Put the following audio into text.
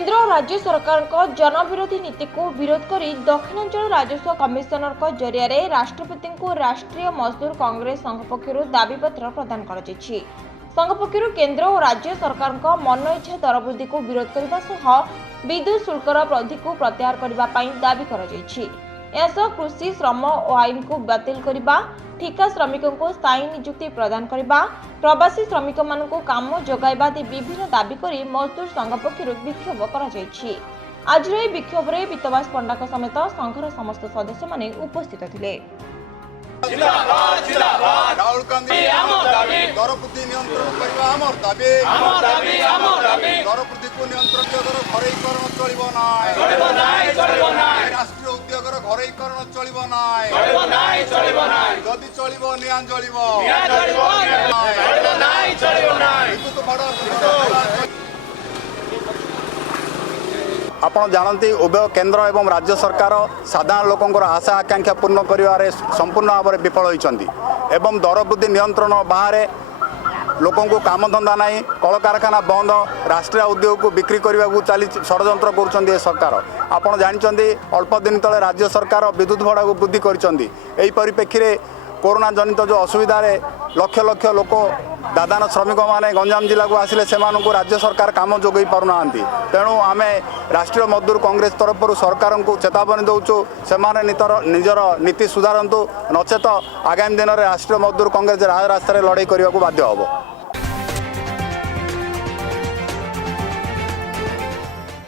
केंद्र और राज्य सरकार को जनविरोधी नीति को विरोध करी दक्षिणांचल राजस्व कमिशनर को जरिया राष्ट्रपति को राष्ट्रीय मजदूर कांग्रेस संघ पक्षर दाबीपत्र प्रदान कर संघ पक्षर केंद्र और राज्य सरकार को मन इच्छा दर वृद्धि को विरोध करने सह विद्युत शुल्कर वृद्धि को प्रत्याहार करने दाबी कर कृषि श्रम और आईन को बातिल करने ठिका श्रमिकों को स्थायी नियुक्ति प्रदान करने प्रवासी श्रमिक मान काम जोगाइबा आदि विभिन्न दाबी करी मजदूर संघ पक्षर विक्षोभ कर आज विक्षोभ में वित्तवास पंडा समेत संघर समस्त सदस्य माने उपस्थित थे। राहुल गांधी दर वृद्धि नियंत्रण करबा हमर दाबी दर वृद्धि को नियंत्रण कर घरेकरण चलिबो नाय राष्ट्रीय उद्योगर घरेकरण चलिबो नाय जदि चलिबो नियान चलिबो विद्युत बड़ आपण जानती उभय केंद्र एवं राज्य सरकार साधारण लोकंर आशा आकांक्षा पूर्ण करिवारे संपूर्ण भाव में विफल होइचंदी एवं दर वृद्धि नियंत्रण बाहर लोकों को काम धंदा नहीं कल कारखाना बंद राष्ट्रीय उद्योग को बिक्री करने को चली षड्यंत्र कर सरकार आपण जानते अल्प दिन तले राज्य सरकार विद्युत भड़ा को वृद्धि कर परिप्रेक्षी में कोरोना जनित जो असुविधा लक्ष लक्ष लोक दादान श्रमिक मैंने गंजाम जिला को आसिले से राज्य सरकार काम जोगई पारना तेणु आम राष्ट्रीय मजदूर कांग्रेस तरफ सरकार को चेतावनी दौचु से निजर नीति सुधारतु नचेत आगामी दिन में राष्ट्रीय मजदूर कांग्रेस राजरास्तार लड़ाई करने को बाध्य हम।